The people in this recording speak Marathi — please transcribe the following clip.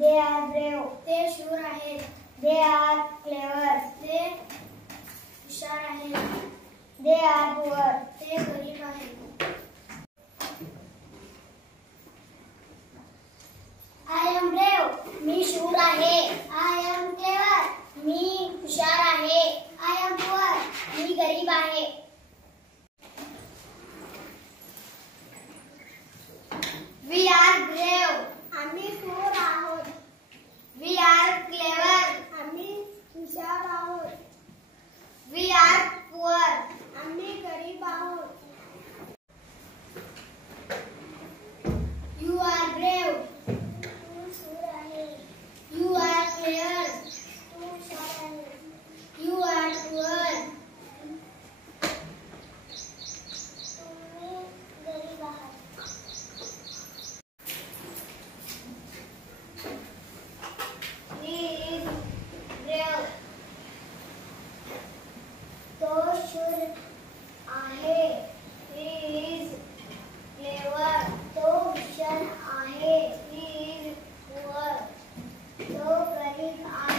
They are brave. ते शूर आहेत. They are clever. ते हुशार आहेत. They are poor. ते गरीब आहेत. I am brave. मी शूर आहे. I am clever. मी हुशार आहे. I am poor. मी गरीब आहे. We are brave. आम्ही शूर आहोत. We are clever. आम्ही हुशार आहोत. We are poor. आम्ही गरीब आहोत. You are brave. तू शूर आहे. You are clever. तू हुशार आहे. You are poor. तुम्ही गरीब आहात. He is brave. तो शूर आहे. He is clever. तो हुशार आहे. He is poor. तो गरीब आहे.